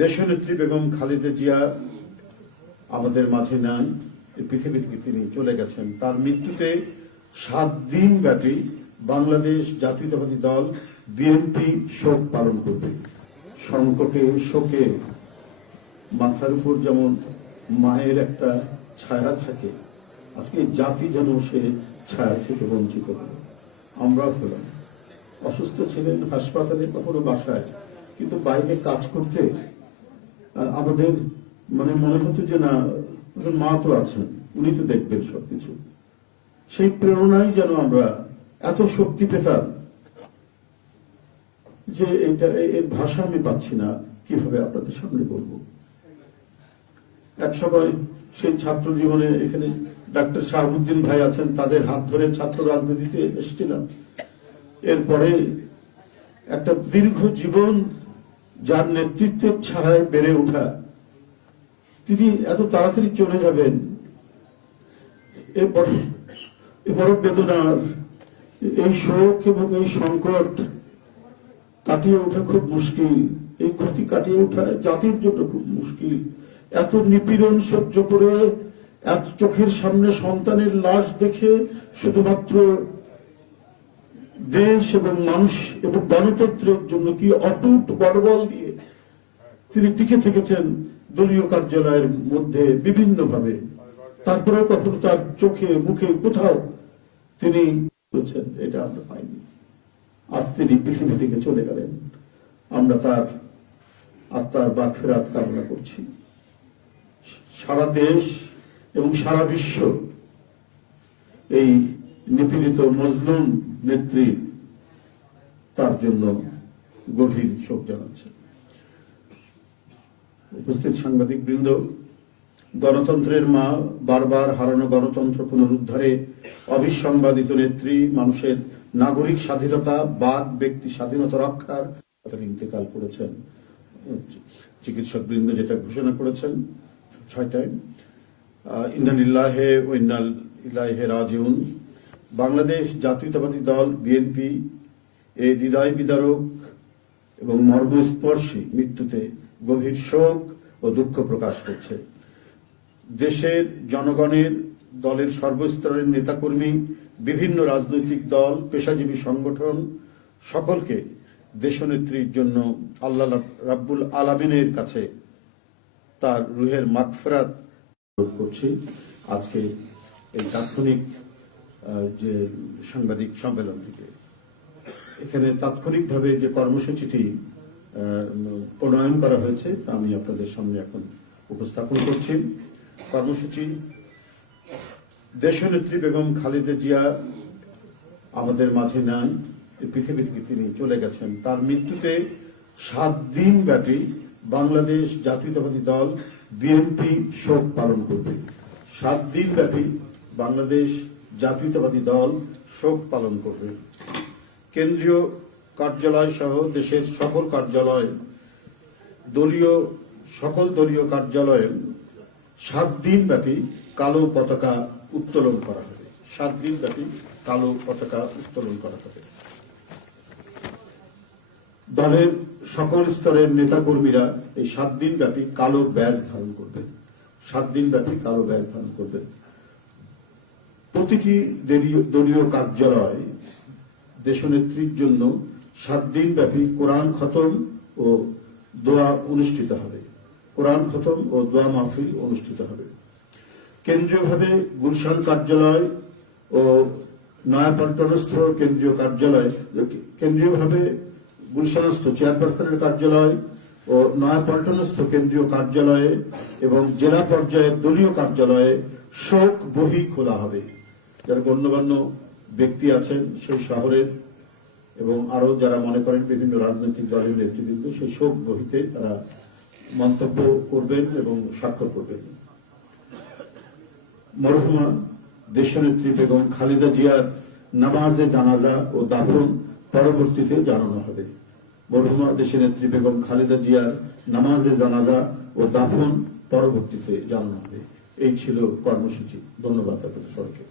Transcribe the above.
দেশনেত্রী বেগম খালেদা জিয়া আমাদের মাঝে নাই, পৃথিবী থেকে তিনি চলে গেছেন। তার মৃত্যুতে 7 দিন ব্যাপী বাংলাদেশ জাতীয়তাবাদী দল বিএনপি শোক পালন করবে। সংকটে শোকে মাথার উপর যেমন মায়ের একটা ছায়া থাকে, আজকে জাতি যেন সে ছায়া থেকে বঞ্চিত হল। আমরা হলাম, অসুস্থ ছিলেন হাসপাতালে, কখনো বাসায়, কিন্তু বাইরে কাজ করতে আমাদের মনে হতো যে না, মা তো আছেন, উনি তো দেখবেন সবকিছু। সেই প্রেরণাই যেন আমরা এত শক্তি পেতাম যে এর ভাষা আমি পাচ্ছি না কিভাবে আপনাদের সামনে বলবো। এক সময় সেই ছাত্র জীবনে এখানে ডাক্তার শাহাবুদ্দিন ভাই আছেন, তাদের হাত ধরে ছাত্র রাজনীতিতে এসেছিলাম। এরপরে একটা দীর্ঘ জীবন যার নেতৃত্বের ছায়ায় বেড়ে ওঠা, তিনি এত তাড়াতাড়ি চলে যাবেন, এ বড় বেদনার। এই শোক এবং এই সংকট কাটিয়ে ওঠা খুব মুশকিল, এই ক্ষতি কাটিয়ে ওঠা জাতির জন্য খুব মুশকিল। এত নিপীড়ন সহ্য করে, এত চোখের সামনে সন্তানের লাশ দেখে শুধুমাত্র দেশ এবং মানুষ এবং গণতন্ত্রের জন্য কি অটুট বড়বল দিয়ে তিনি টিকে থেকেছেন দলীয় কার্যালয়ের মধ্যে বিভিন্ন ভাবে। তারপরেও কখনো তার চোখে মুখে কোথাও তিনি বলেছেন, এটা আমরা পাইনি। আজ তিনি পৃথিবী থেকে চলে গেলেন, আমরা তার আত্মার মাগফিরাত কামনা করছি। সারা দেশ এবং সারা বিশ্ব এই নিপীড়িত মজলুম নেত্রী তার জন্য গভীর শোক জানাচ্ছে। উপস্থিত সাংবাদিক বৃন্দ, গণতন্ত্রের মা, বারবার হারানো গণতন্ত্র পুনরুদ্ধারে অবিসংবাদিত নেত্রী, মানুষের নাগরিক স্বাধীনতা, বাক ব্যক্তি স্বাধীনতা রক্ষার ইন্তেকাল করেছেন। চিকিৎসক বৃন্দ যেটা ঘোষণা করেছেন 6টায়, ইন্না লিল্লাহি ওয়া ইন্না ইলাইহি রাজিউন। বাংলাদেশ জাতীয়তাবাদী দল বিএনপি এই হৃদয় বিদারক এবং মর্মস্পর্শী মৃত্যুতে গভীর শোক ও দুঃখ প্রকাশ করছে। দেশের জনগণের, দলের সর্বস্তরের নেতাকর্মী, বিভিন্ন রাজনৈতিক দল, পেশাজীবী সংগঠন সকলকে দেশনেত্রীর জন্য আল্লাহ রাব্বুল আলামিনের কাছে তার রুহের মাগফিরাত করছি। আজকে এই তাৎক্ষণিক যে সাংবাদিক সম্মেলন থেকে এখানে তাৎক্ষণিকভাবে যে কর্মসূচিটি প্রণয়ন করা হয়েছে তা আমি আপনাদের সামনে এখন উপস্থাপন করছি। কর্মসূচি: দেশনেত্রী বেগম খালেদা জিয়া আমাদের মাঝে নাই, পৃথিবী থেকে তিনি চলে গেছেন। তার মৃত্যুতে 7 দিন ব্যাপী বাংলাদেশ জাতীয়তাবাদী দল বিএনপি শোক পালন করবে। 7 দিন ব্যাপী বাংলাদেশ জাতীয়তাবাদী দল শোক পালন করবে। কেন্দ্রীয় কার্যালয় সহ দেশের সকল কার্যালয়, সকল দলীয় কার্যালয়ে 7 দিন ব্যাপী কালো পতাকা উত্তোলন করা হবে। 7 দিন ব্যাপী কালো পতাকা উত্তোলন করা হবে। দলের সকল স্তরের নেতাকর্মীরা এই 7 দিন ব্যাপী কালো ব্যাজ ধারণ করবেন। 7 দিন ব্যাপী কালো ব্যাজ ধারণ করবেন। প্রতিটি দলীয় কার্যালয় দেশনেত্রীর জন্য 7 দিন ব্যাপী কোরআন খতম ও দোয়া অনুষ্ঠিত হবে। কোরআন খতম ও দোয়া মাহফিল অনুষ্ঠিত হবে। কেন্দ্রীয়ভাবে গুলশান কার্যালয় ও নয়াপল্টনস্থ কেন্দ্রীয় কার্যালয়, কেন্দ্রীয়ভাবে গুলশানস্থ চেয়ারপারসনের কার্যালয় ও নয়াপল্টনস্থ কেন্দ্রীয় কার্যালয়ে এবং জেলা পর্যায়ের দলীয় কার্যালয়ে শোক বহি খোলা হবে। যারা গণ্যমান্য ব্যক্তি আছেন সেই শহরের এবং আরো যারা মনে করেন বিভিন্ন রাজনৈতিক দলের নেতৃবৃন্দ, সেই শোক বহিতে তারা মন্তব্য করবেন এবং স্বাক্ষর করবেন। মরহুমা দেশনেত্রী বেগম খালেদা জিয়ার নামাজে জানাজা ও দাফন পরবর্তীতে জানানো হবে। মরহুমা দেশনেত্রী বেগম খালেদা জিয়ার নামাজে জানাজা ও দাফন পরবর্তীতে জানানো হবে। এই ছিল কর্মসূচি। ধন্যবাদ আপনাদের সবাইকে।